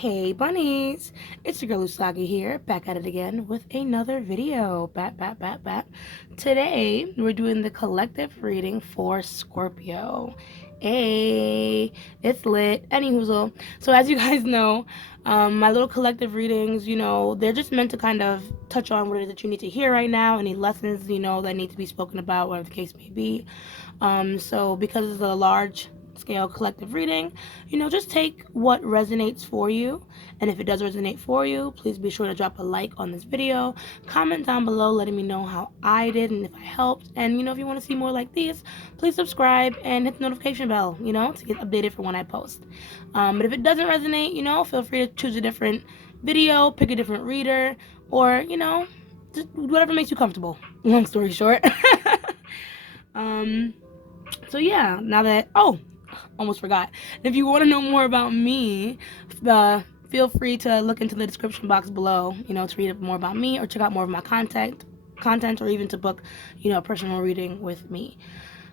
Hey bunnies, it's your girl Usagi here, back at it again with another video. Bat. Today we're doing the collective reading for Scorpio. Hey, it's lit. Anyhoozle. So as you guys know, my little collective readings, they're just meant to kind of touch on what it is that you need to hear right now, any lessons, that need to be spoken about, whatever the case may be. So because it's a large scale collective reading, just take what resonates for you. And if it does resonate for you, please be sure to drop a like on this video, comment down below letting me know how I did and if I helped. And if you want to see more like these, please subscribe and hit the notification bell, to get updated for when I post. But if it doesn't resonate, feel free to choose a different video, pick a different reader, or just whatever makes you comfortable. Long story short. So yeah, now that almost forgot. If you want to know more about me, feel free to look into the description box below, to read more about me or check out more of my content, or even to book, a personal reading with me.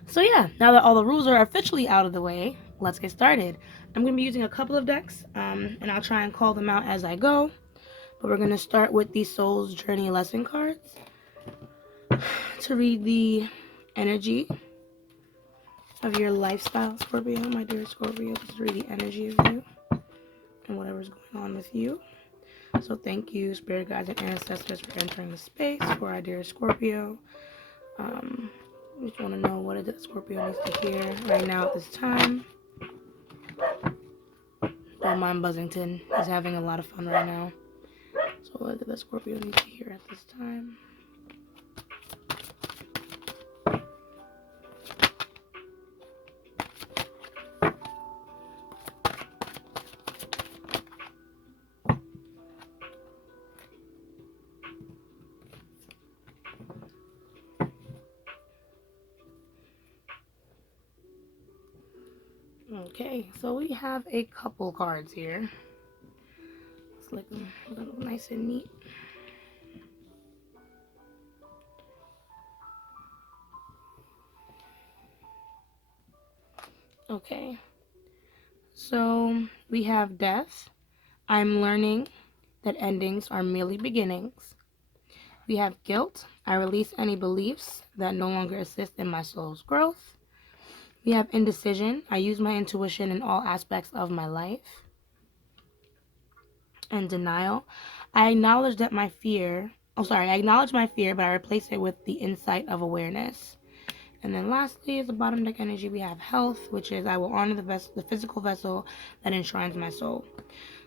So yeah, now that all the rules are officially out of the way, let's get started. I'm going to be using a couple of decks, and I'll try and call them out as I go. But we're going to start with the Soul's Journey lesson cards to read the energy of your lifestyle, Scorpio. My dear Scorpio, this is really the energy of you and whatever's going on with you. So thank you, spirit guides and ancestors, for entering the space for our dear Scorpio. Just want to know what it is that Scorpio needs to hear right now at this time. Don't mind Buzzington. He's having a lot of fun right now. So what is it that Scorpio needs to hear at this time? Okay, so we have a couple cards here. It's looking nice and neat. Okay, so we have death. I'm learning that endings are merely beginnings. We have guilt. I release any beliefs that no longer assist in my soul's growth. We have indecision. I use my intuition in all aspects of my life. And denial. I acknowledge my fear, but I replace it with the insight of awareness. And then lastly, as the bottom deck energy, we have health, which is I will honor the physical vessel that enshrines my soul.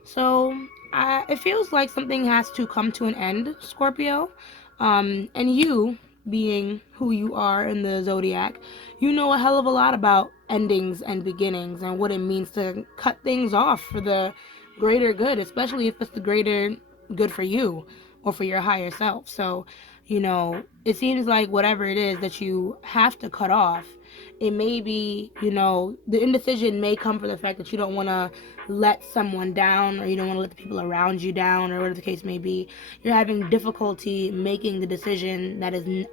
So it feels like something has to come to an end, Scorpio. And you, being who you are in the zodiac, you know a hell of a lot about endings and beginnings and what it means to cut things off for the greater good, especially if it's the greater good for you or for your higher self. So, it seems like whatever it is that you have to cut off, it may be, the indecision may come from the fact that you don't want to let someone down, or you don't want to let the people around you down, or whatever the case may be. You're having difficulty making the decision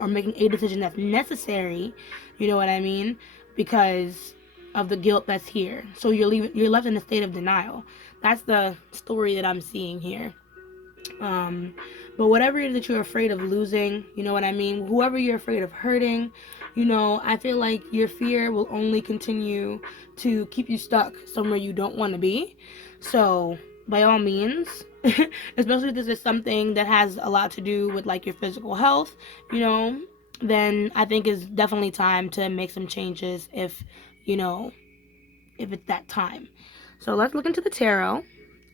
or making a decision that's necessary, you know what I mean, because of the guilt that's here. So you're left in a state of denial. That's the story that I'm seeing here. But whatever it is that you're afraid of losing, you know what I mean? Whoever you're afraid of hurting, I feel like your fear will only continue to keep you stuck somewhere you don't want to be. So, by all means, especially if this is something that has a lot to do with like your physical health, then I think it's definitely time to make some changes if it's that time. So let's look into the tarot.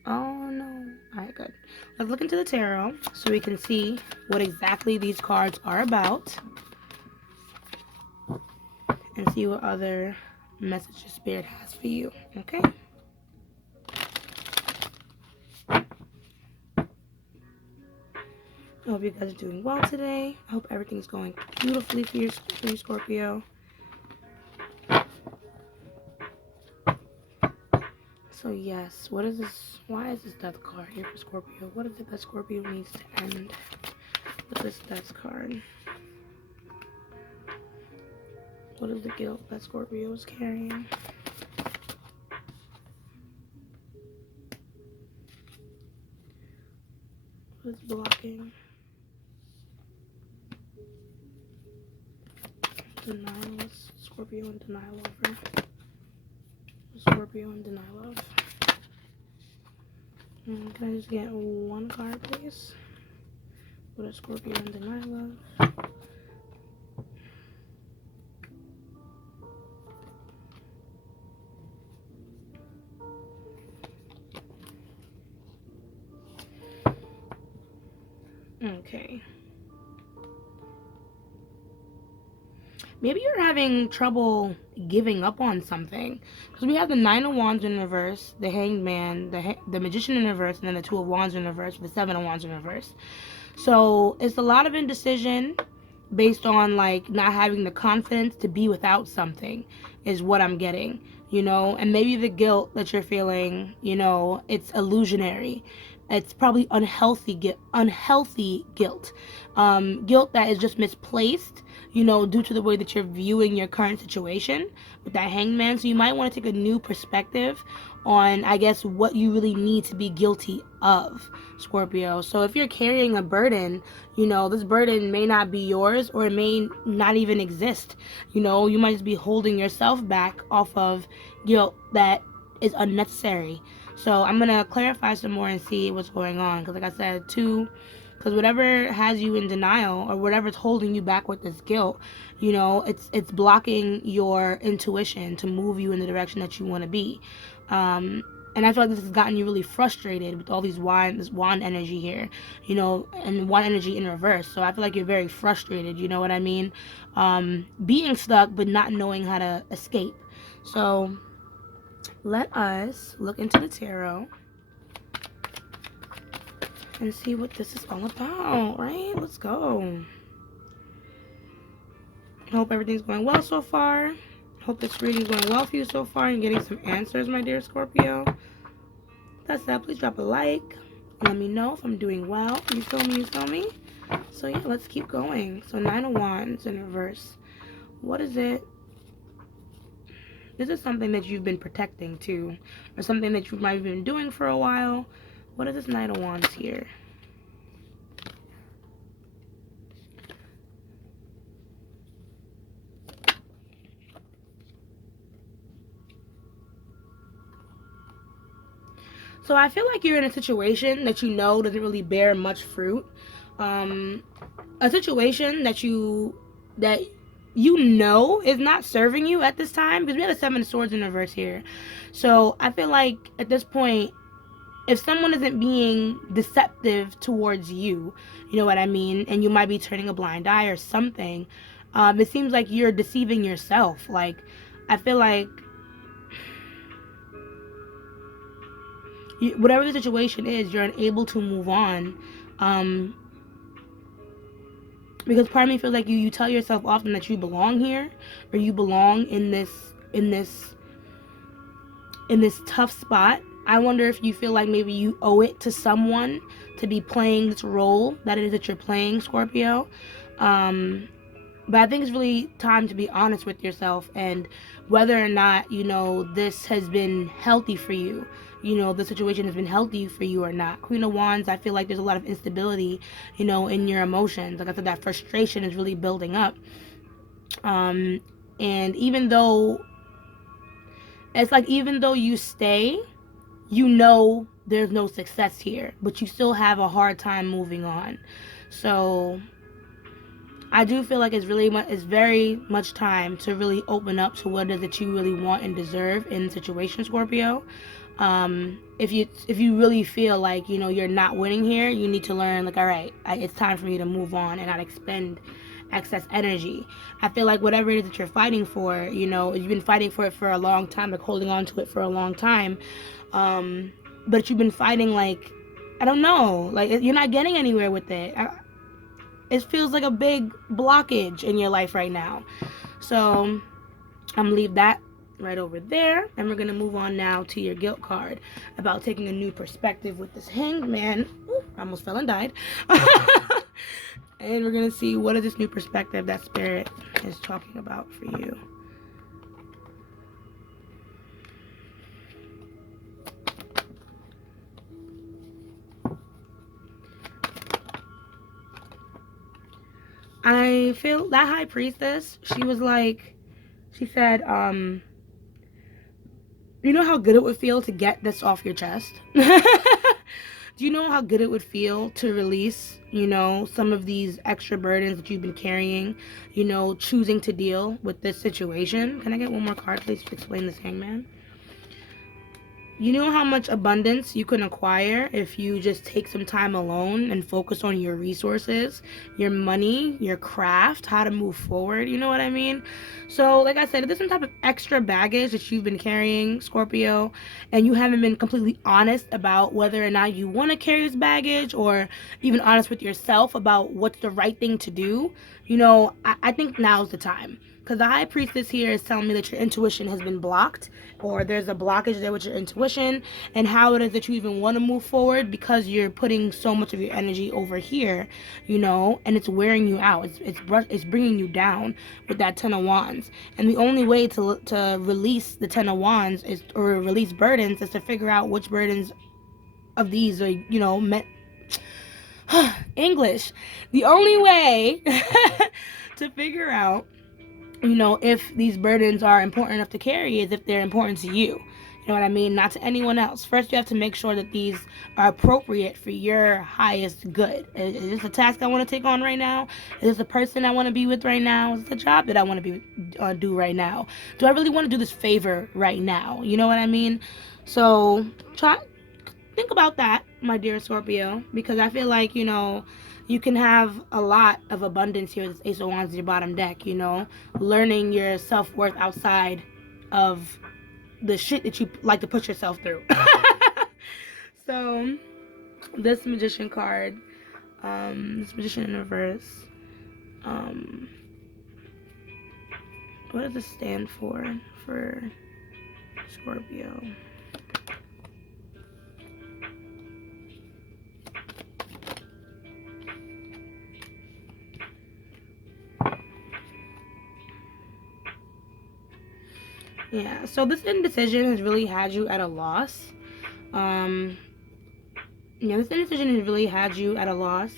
Oh no. Alright, good. Let's look into the tarot so we can see what exactly these cards are about and see what other messages Spirit has for you. Okay? I hope you guys are doing well today. I hope everything's going beautifully for you, Scorpio. So yes, what is this? Why is this death card here for Scorpio? What is it that Scorpio needs to end with this death card? What is the guilt that Scorpio is carrying? What's blocking? Denial. Scorpio and denial over. Scorpio and denial of. Can I just get one card, please? What is Scorpio and denial of? Okay. Maybe you're having trouble giving up on something. Because we have the Nine of Wands in reverse, the Hanged Man, the Magician in reverse, and then the Two of Wands in reverse, the Seven of Wands in reverse. So it's a lot of indecision based on like not having the confidence to be without something is what I'm getting, you know. And maybe the guilt that you're feeling, you know, it's illusionary. It's probably unhealthy guilt, guilt that is just misplaced, you know, due to the way that you're viewing your current situation with that Hangman. So you might want to take a new perspective on, I guess, what you really need to be guilty of, Scorpio. So if you're carrying a burden, you know, this burden may not be yours, or it may not even exist. You know, you might just be holding yourself back off of guilt that is unnecessary. So I'm going to clarify some more and see what's going on. Because like I said, because whatever has you in denial or whatever's holding you back with this guilt, you know, it's blocking your intuition to move you in the direction that you want to be. And I feel like this has gotten you really frustrated with all this wand energy here, you know, and wand energy in reverse. So I feel like you're very frustrated, you know what I mean? Being stuck but not knowing how to escape. So let us look into the tarot and see what this is all about, right? Let's go. Hope everything's going well so far. Hope this reading is going well for you so far and getting some answers, my dear Scorpio. That's that. Please drop a like. Let me know if I'm doing well. You feel me? You feel me? So yeah, let's keep going. So Nine of Wands in reverse. What is it? This is something that you've been protecting too, or something that you might have been doing for a while. What is this Knight of Wands here? So I feel like you're in a situation that you know doesn't really bear much fruit. A situation that you know is not serving you at this time, because we have the Seven of Swords in reverse here. So I feel like at this point, if someone isn't being deceptive towards you, you know what I mean, and you might be turning a blind eye or something, it seems like you're deceiving yourself. Like, I feel like whatever the situation is, you're unable to move on, because part of me feels like you tell yourself often that you belong here, or you belong in this tough spot. I wonder if you feel like maybe you owe it to someone to be playing this role that it is that you're playing, Scorpio. But I think it's really time to be honest with yourself and whether or not, you know, this has been healthy for you. You know, the situation has been healthy for you or not. Queen of Wands, I feel like there's a lot of instability, you know, in your emotions. Like I said, that frustration is really building up. And even though you stay, you know there's no success here, but you still have a hard time moving on. So I do feel like it's very much time to really open up to what it is that you really want and deserve in the situation, Scorpio. If you really feel like, you know, you're not winning here, you need to learn, like, all right, it's time for me to move on and not expend excess energy. I feel like whatever it is that you're fighting for, you know, you've been fighting for it for a long time, like holding on to it for a long time, but you've been fighting, like, I don't know, like you're not getting anywhere with it. It feels like a big blockage in your life right now. So I'm gonna leave that right over there, and we're gonna move on now to your guilt card about taking a new perspective with this Hanged Man. Ooh, I almost fell and died. And we're gonna see what is this new perspective that Spirit is talking about for you. I feel that High Priestess, she said, you know how good it would feel to get this off your chest? Do you know how good it would feel to release, some of these extra burdens that you've been carrying, choosing to deal with this situation? Can I get one more card, please, to explain this, Hangman? You know how much abundance you can acquire if you just take some time alone and focus on your resources, your money, your craft, how to move forward, you know what I mean? So, like I said, if there's some type of extra baggage that you've been carrying, Scorpio, and you haven't been completely honest about whether or not you want to carry this baggage, or even honest with yourself about what's the right thing to do, I think now's the time. Because the High Priestess here is telling me that your intuition has been blocked, or there's a blockage there with your intuition, and how it is that you even want to move forward because you're putting so much of your energy over here, and it's wearing you out. It's bringing you down with that Ten of Wands. And the only way to release the Ten of Wands or release burdens, is to figure out which burdens of these are, meant. English. The only way to figure out if these burdens are important enough to carry is if they're important to you. You know what I mean? Not to anyone else. First, you have to make sure that these are appropriate for your highest good. Is this a task I want to take on right now? Is this a person I want to be with right now? Is this a job that I want to do right now? Do I really want to do this favor right now? You know what I mean? So, think about that, my dear Scorpio, because I feel like, you can have a lot of abundance here with this Ace of Wands in your bottom deck, learning your self-worth outside of the shit that you like to put yourself through. So, this Magician card, this Magician in reverse, what does this stand for Scorpio? Yeah, so this indecision has really had you at a loss. This indecision has really had you at a loss.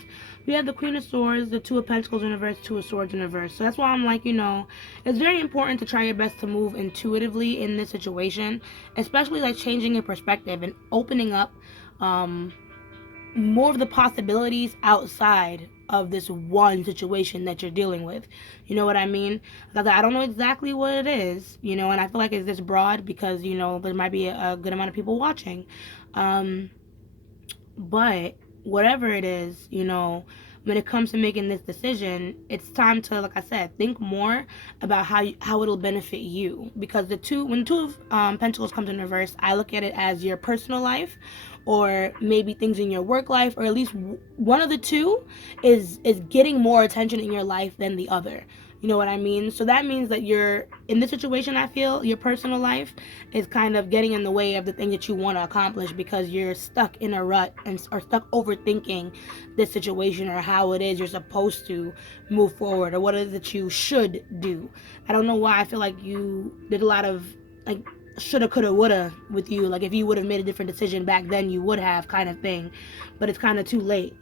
We have the Queen of Swords, the Two of Pentacles in reverse, Two of Swords in reverse. So that's why I'm like, it's very important to try your best to move intuitively in this situation, especially like changing your perspective and opening up more of the possibilities outside of this one situation that you're dealing with. You know what I mean? Because I don't know exactly what it is, and I feel like it's this broad because, there might be a good amount of people watching. But whatever it is, when it comes to making this decision, it's time to, like I said, think more about how it'll benefit you. Because when Two of Pentacles comes in reverse, I look at it as your personal life, or maybe things in your work life, or at least one of the two is getting more attention in your life than the other. You know what I mean? So that means that you're in this situation. I feel your personal life is kind of getting in the way of the thing that you want to accomplish, because you're stuck in a rut or stuck overthinking this situation, or how it is you're supposed to move forward, or what it is that you should do. I don't know why I feel like you did a lot of like shoulda, coulda, woulda with you. Like if you would have made a different decision back then, you would have, kind of thing. But it's kind of too late,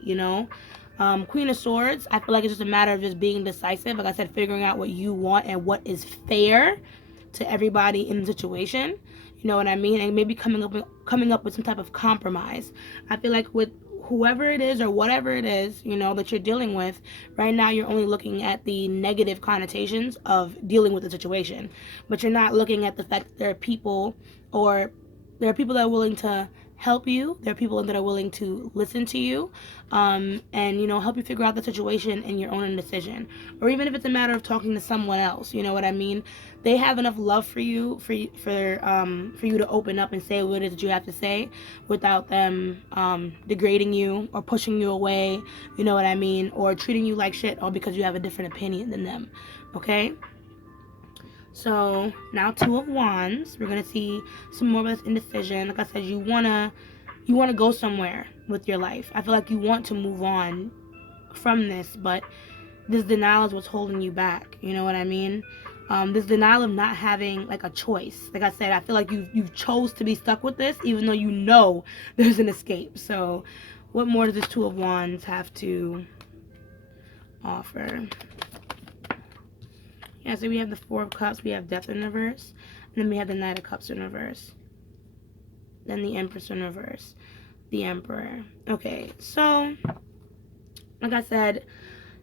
Queen of Swords, I feel like it's just a matter of just being decisive. Like I said, figuring out what you want and what is fair to everybody in the situation. You know what I mean? And maybe coming up with some type of compromise. I feel like with whoever it is or whatever it is, that you're dealing with, right now you're only looking at the negative connotations of dealing with the situation. But you're not looking at the fact that there are people that are willing to help you. There are people that are willing to listen to you, and help you figure out the situation in your own indecision. Or even if it's a matter of talking to someone else, you know what I mean? They have enough love for you for you to open up and say what it is that you have to say without them degrading you or pushing you away, you know what I mean? Or treating you like shit all because you have a different opinion than them. Okay? So now Two of Wands, we're gonna see some more of this indecision. Like I said, you wanna go somewhere with your life. I feel like you want to move on from this, but this denial is what's holding you back. You know what I mean? This denial of not having like a choice. Like I said, I feel like you've chose to be stuck with this, even though there's an escape. So, what more does this Two of Wands have to offer? Yeah, so we have the Four of Cups, we have Death in reverse, and then we have the Knight of Cups in reverse. Then the Empress in reverse. The Emperor. Okay, so, like I said,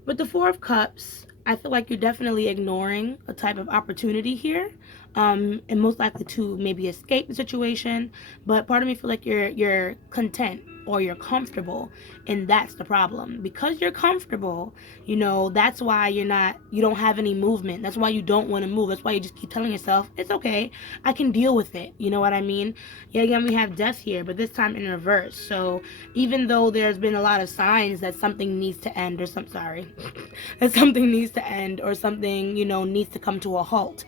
with the Four of Cups, I feel like you're definitely ignoring a type of opportunity here, and most likely to maybe escape the situation. But part of me feel like you're content or you're comfortable, and that's the problem. Because you're comfortable, that's why you don't have any movement. That's why you don't want to move. That's why you just keep telling yourself, it's okay, I can deal with it. You know what I mean? Yeah, again, we have Death here, but this time in reverse. So even though there's been a lot of signs that something needs to end, or that something needs to end, or something, needs to come to a halt,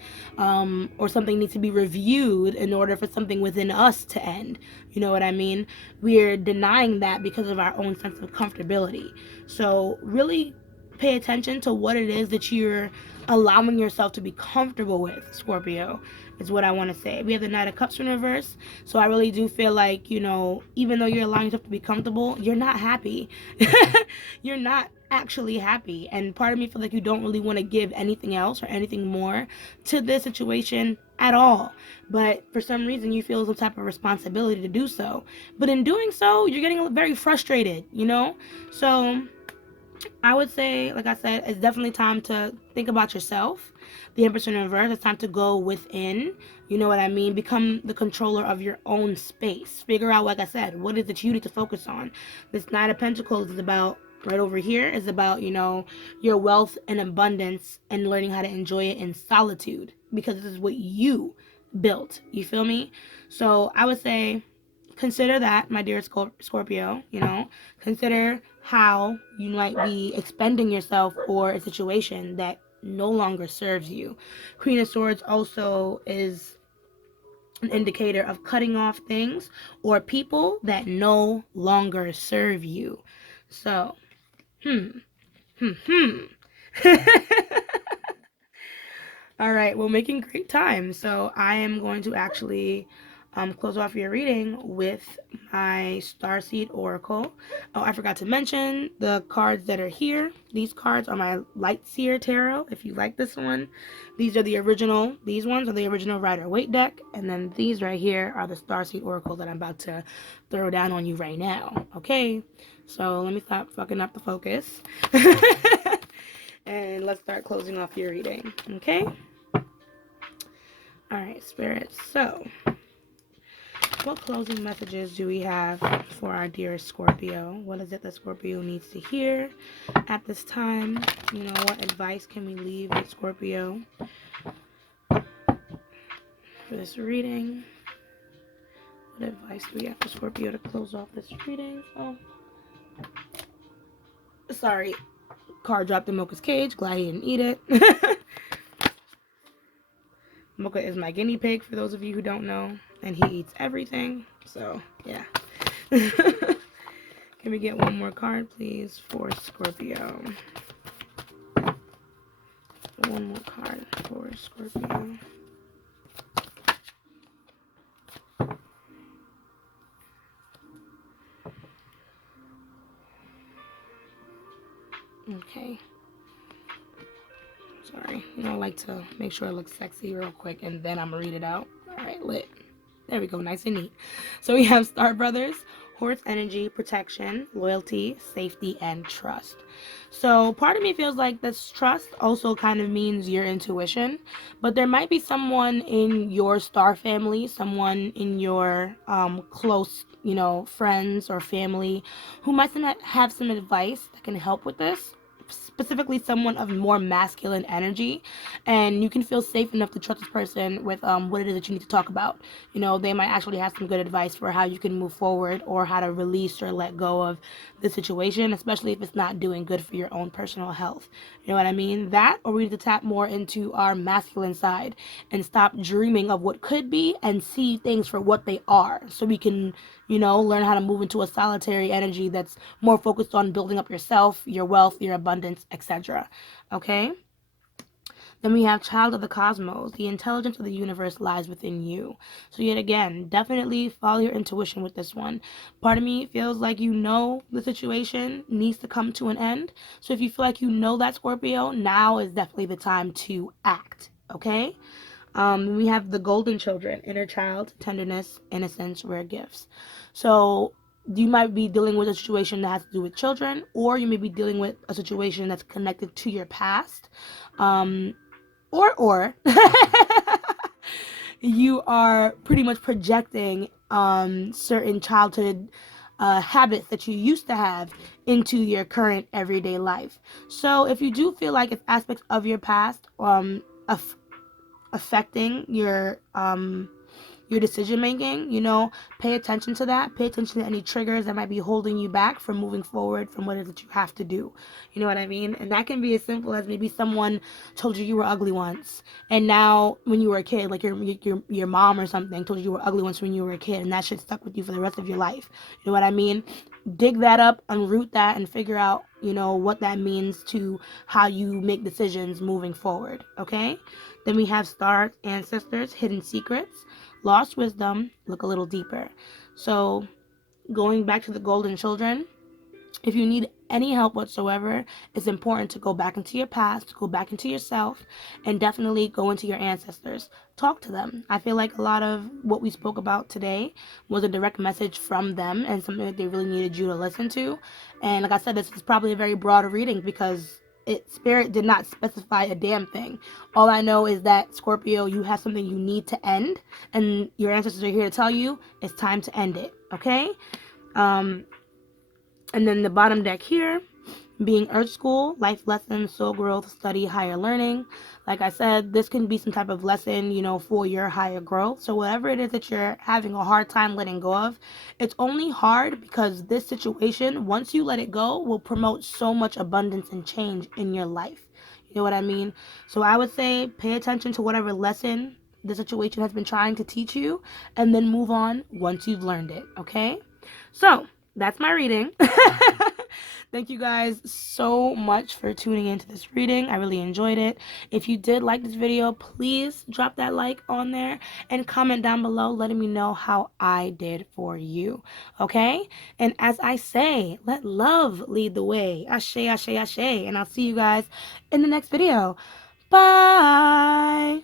or something needs to be reviewed in order for something within us to end. You know what I mean? We're denying that because of our own sense of comfortability. So really pay attention to what it is that you're allowing yourself to be comfortable with, Scorpio, is what I want to say. We have the Knight of Cups in reverse. So I really do feel like, even though you're allowing yourself to be comfortable, you're not happy. You're not actually happy. And part of me feels like you don't really want to give anything else or anything more to this situation at all. But for some reason, you feel some type of responsibility to do so. But in doing so, you're getting very frustrated, So I would say, like I said, it's definitely time to think about yourself. The Empress in reverse, it's time to go within. You know what I mean? Become the controller of your own space. Figure out, like I said, what is it you need to focus on. This Nine of Pentacles is about, right over here, is about, your wealth and abundance and learning how to enjoy it in solitude. Because this is what you built. You feel me? So I would say, consider that, my dear Scorpio, consider how you might be expending yourself for a situation that no longer serves you. Queen of Swords also is an indicator of cutting off things or people that no longer serve you. So, hmm. All right, well, making great time. So I am going to actually close off your reading with my Starseed Oracle. Oh, I forgot to mention the cards that are here. These cards are my Lightseer Tarot. If you like this one, these are the original. These ones are the original Rider-Waite deck, and then these right here are the Starseed Oracle that I'm about to throw down on you right now. Okay, so let me stop fucking up the focus. And let's start closing off your reading, okay? Alright, Spirit. So, what closing messages do we have for our dear Scorpio? What is it that Scorpio needs to hear at this time? What advice can we leave with Scorpio for this reading? What advice do we have for Scorpio to close off this reading? Oh, sorry. Card dropped in Mocha's cage. Glad he didn't eat it. Mocha is my guinea pig, for those of you who don't know, and he eats everything. So, yeah. Can we get one more card, please, for Scorpio? One more card for Scorpio. Okay. Sorry. I like to make sure it looks sexy real quick, and then I'm going to read it out. All right, lit. There we go, nice and neat. So we have Star Brothers, Horse Energy, Protection, Loyalty, Safety, and Trust. So part of me feels like this trust also kind of means your intuition, but there might be someone in your star family, someone in your close, friends or family who might have some advice that can help with this. Specifically someone of more masculine energy, and you can feel safe enough to trust this person with what it is that you need to talk about. They might actually have some good advice for how you can move forward or how to release or let go of the situation, especially if it's not doing good for your own personal health. You know what I mean? That, or we need to tap more into our masculine side and stop dreaming of what could be and see things for what they are, so we can learn how to move into a solitary energy that's more focused on building up yourself, your wealth, your abundance, etc. Okay? Then we have child of the cosmos. The intelligence of the universe lies within you. So yet again, definitely follow your intuition with this one. Part of me feels like you know the situation needs to come to an end. So if you feel like you know that, Scorpio, now is definitely the time to act. Okay? We have the golden children, inner child, tenderness, innocence, rare gifts. So you might be dealing with a situation that has to do with children, or you may be dealing with a situation that's connected to your past. Or you are pretty much projecting certain childhood habits that you used to have into your current everyday life. So if you do feel like it's aspects of your past affecting your decision making, pay attention to that. Pay attention to any triggers that might be holding you back from moving forward from what it is that you have to do. You know what I mean? And that can be as simple as maybe someone told you were ugly once, and now when you were a kid, like your mom or something told you were ugly once when you were a kid, and that shit stuck with you for the rest of your life. You know what I mean? Dig that up, unroot that, and figure out what that means to how you make decisions moving forward. Okay? Then we have star ancestors, hidden secrets, lost wisdom, look a little deeper. So going back to the golden children, if you need any help whatsoever, it's important to go back into your past, go back into yourself, and definitely go into your ancestors. Talk to them. I feel like a lot of what we spoke about today was a direct message from them and something that they really needed you to listen to. And like I said, this is probably a very broad reading because spirit did not specify a damn thing. All I know is that, Scorpio, you have something you need to end, and your ancestors are here to tell you it's time to end it. Okay? And then the bottom deck here, being Earth School, life lessons, soul growth, study, higher learning. Like I said, this can be some type of lesson, for your higher growth. So whatever it is that you're having a hard time letting go of, it's only hard because this situation, once you let it go, will promote so much abundance and change in your life. You know what I mean? So I would say pay attention to whatever lesson the situation has been trying to teach you, and then move on once you've learned it. Okay? So that's my reading. Thank you guys so much for tuning into this reading. I really enjoyed it. If you did like this video, please drop that like on there and comment down below letting me know how I did for you. Okay? And as I say, let love lead the way. Ashe, ashe, ashe. And I'll see you guys in the next video. Bye.